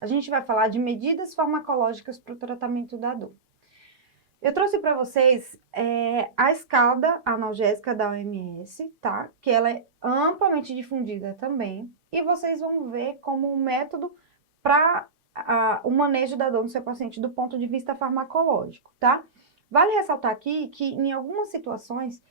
A gente vai falar de medidas farmacológicas para o tratamento da dor. Eu trouxe para vocês a escala analgésica da OMS, tá? Que ela é amplamente difundida também. E vocês vão ver como um método para o manejo da dor no seu paciente do ponto de vista farmacológico, tá? Vale ressaltar aqui que em algumas situações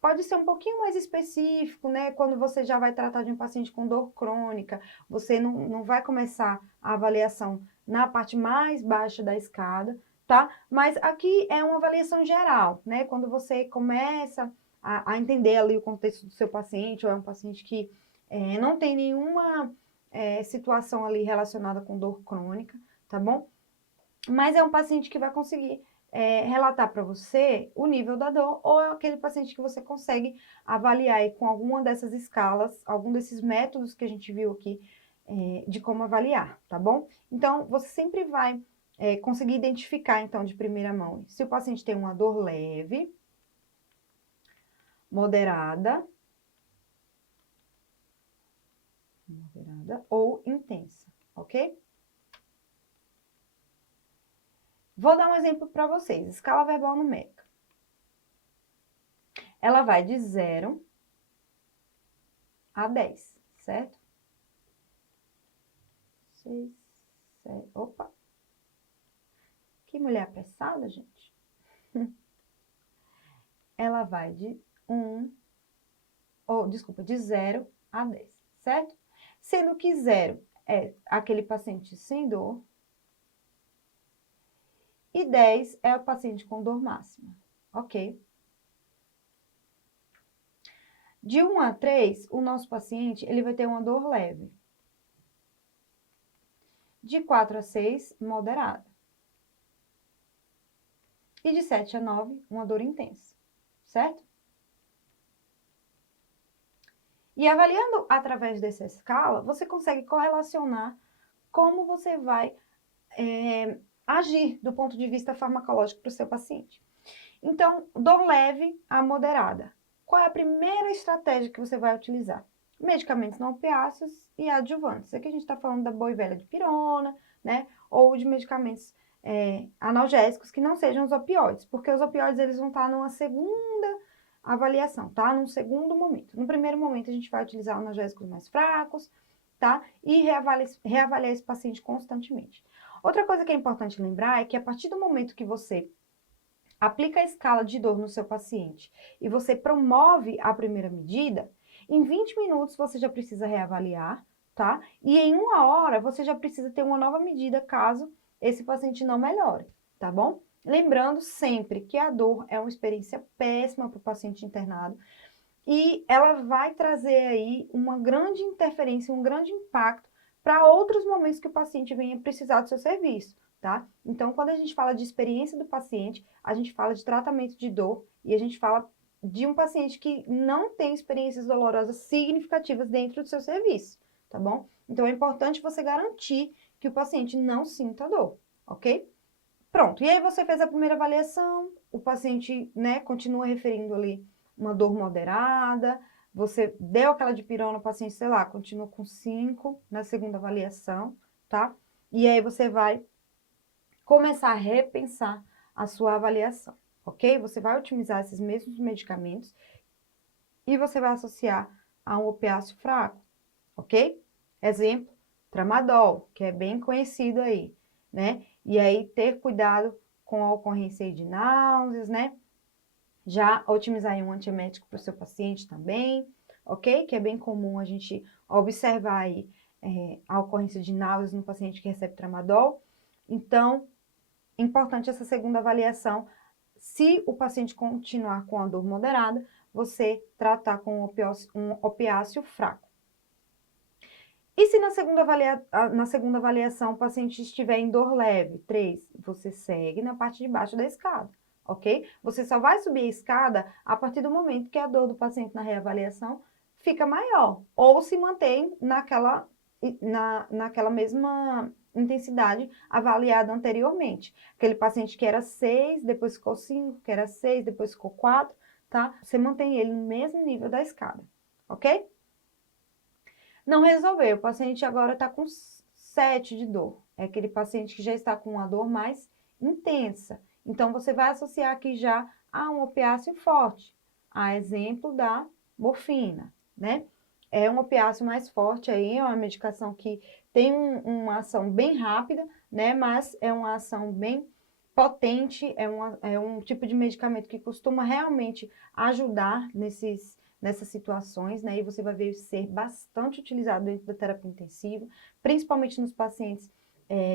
pode ser um pouquinho mais específico, né? Quando você já vai tratar de um paciente com dor crônica, você não vai começar a avaliação na parte mais baixa da escada, tá? Mas aqui é uma avaliação geral, né? Quando você começa a entender ali o contexto do seu paciente, ou é um paciente que não tem nenhuma situação ali relacionada com dor crônica, tá bom? Mas é um paciente que vai conseguir relatar para você o nível da dor, ou é aquele paciente que você consegue avaliar aí com alguma dessas escalas, algum desses métodos que a gente viu aqui, de como avaliar, tá bom? Então, você sempre vai conseguir identificar, então, de primeira mão, se o paciente tem uma dor leve, moderada ou intensa, ok? Vou dar um exemplo para vocês. Escala verbal numérica. Ela vai de 0 a 10, certo? 6, 7, opa. Que mulher apressada, gente. Ela vai de 0 a 10, certo? Sendo que 0 é aquele paciente sem dor e 10 é o paciente com dor máxima, ok? De 1 a 3, o nosso paciente ele vai ter uma dor leve. De 4 a 6, moderada. E de 7 a 9, uma dor intensa, certo? E avaliando através dessa escala, você consegue correlacionar como você vai agir do ponto de vista farmacológico para o seu paciente. Então, dor leve a moderada. Qual é a primeira estratégia que você vai utilizar? Medicamentos não opiáceos e adjuvantes. Aqui a gente está falando da boa e velha dipirona, né? Ou de medicamentos analgésicos que não sejam os opioides, porque os opioides eles vão estar numa segunda avaliação, tá? Num segundo momento. No primeiro momento a gente vai utilizar analgésicos mais fracos, tá? E reavaliar esse paciente constantemente. Outra coisa que é importante lembrar é que a partir do momento que você aplica a escala de dor no seu paciente e você promove a primeira medida, em 20 minutos você já precisa reavaliar, tá? E em 1 hora você já precisa ter uma nova medida caso esse paciente não melhore, tá bom? Lembrando sempre que a dor é uma experiência péssima para o paciente internado e ela vai trazer aí uma grande interferência, um grande impacto para outros momentos que o paciente venha precisar do seu serviço, tá? Então, quando a gente fala de experiência do paciente, a gente fala de tratamento de dor e a gente fala de um paciente que não tem experiências dolorosas significativas dentro do seu serviço, tá bom? Então, é importante você garantir que o paciente não sinta dor, ok? Pronto, e aí você fez a primeira avaliação, o paciente, né, continua referindo ali uma dor moderada, você deu aquela dipirona, o paciente, sei lá, continua com 5 na segunda avaliação, tá? E aí você vai começar a repensar a sua avaliação, ok? Você vai otimizar esses mesmos medicamentos e você vai associar a um opiáceo fraco, ok? Exemplo, tramadol, que é bem conhecido aí, né? E aí ter cuidado com a ocorrência de náuseas, né? Já otimizar aí um antiemético para o seu paciente também, ok? Que é bem comum a gente observar aí a ocorrência de náuseas no paciente que recebe tramadol. Então, importante essa segunda avaliação. Se o paciente continuar com a dor moderada, você tratar com um opiáceo fraco. E se na segunda avaliação o paciente estiver em dor leve, 3, você segue na parte de baixo da escada, ok? Você só vai subir a escada a partir do momento que a dor do paciente na reavaliação fica maior, ou se mantém naquela mesma intensidade avaliada anteriormente. Aquele paciente que era 6, depois ficou 5, que era 6, depois ficou 4, tá? Você mantém ele no mesmo nível da escada, ok? Não resolveu, o paciente agora está com 7 de dor. É aquele paciente que já está com uma dor mais intensa. Então, você vai associar aqui já a um opiáceo forte, a exemplo da morfina, né? É um opiáceo mais forte aí, é uma medicação que tem uma ação bem rápida, né? Mas é uma ação bem potente, é um tipo de medicamento que costuma realmente ajudar nessas situações, né? E você vai ver ser bastante utilizado dentro da terapia intensiva, principalmente nos pacientes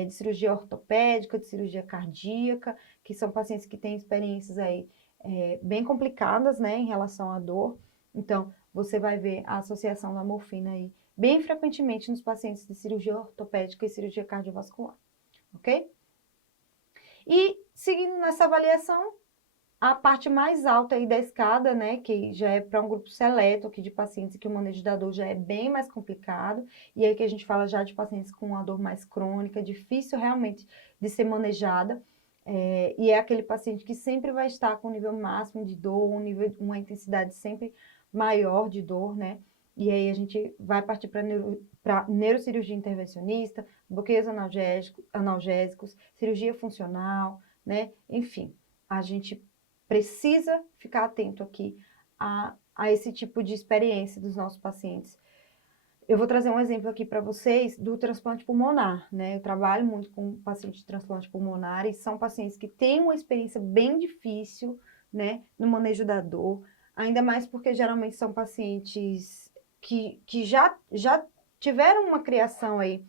de cirurgia ortopédica, de cirurgia cardíaca, que são pacientes que têm experiências aí bem complicadas, né, em relação à dor. Então, você vai ver a associação da morfina aí bem frequentemente nos pacientes de cirurgia ortopédica e cirurgia cardiovascular, ok? E seguindo nessa avaliação, a parte mais alta aí da escada, né, que já é para um grupo seleto aqui de pacientes que o manejo da dor já é bem mais complicado, e aí que a gente fala já de pacientes com uma dor mais crônica, difícil realmente de ser manejada, e é aquele paciente que sempre vai estar com o nível máximo de dor, uma intensidade sempre maior de dor, né, e aí a gente vai partir para neurocirurgia intervencionista, bloqueios analgésicos, cirurgia funcional, né, enfim, a gente precisa ficar atento aqui a esse tipo de experiência dos nossos pacientes. Eu vou trazer um exemplo aqui para vocês do transplante pulmonar, né? Eu trabalho muito com pacientes de transplante pulmonar e são pacientes que têm uma experiência bem difícil, né, no manejo da dor, ainda mais porque geralmente são pacientes que já tiveram uma criação aí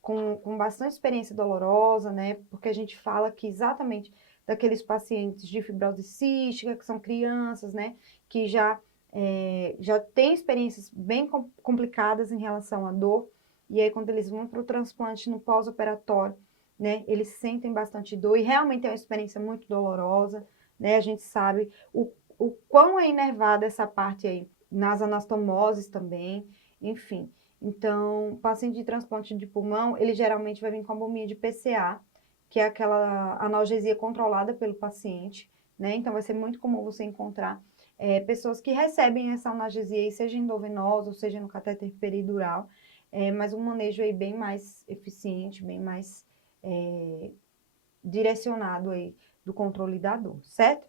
com bastante experiência dolorosa, né? Porque a gente fala que exatamente daqueles pacientes de fibrose cística, que são crianças, né? Que já têm experiências bem complicadas em relação à dor. E aí, quando eles vão para o transplante no pós-operatório, né? Eles sentem bastante dor e realmente é uma experiência muito dolorosa, né? A gente sabe o quão é inervada essa parte aí, nas anastomoses também, enfim. Então, o paciente de transplante de pulmão, ele geralmente vai vir com a bombinha de PCA, que é aquela analgesia controlada pelo paciente, né? Então, vai ser muito comum você encontrar pessoas que recebem essa analgesia, aí, seja endovenosa ou seja no catéter peridural, mas um manejo aí bem mais eficiente, bem mais direcionado aí do controle da dor, certo?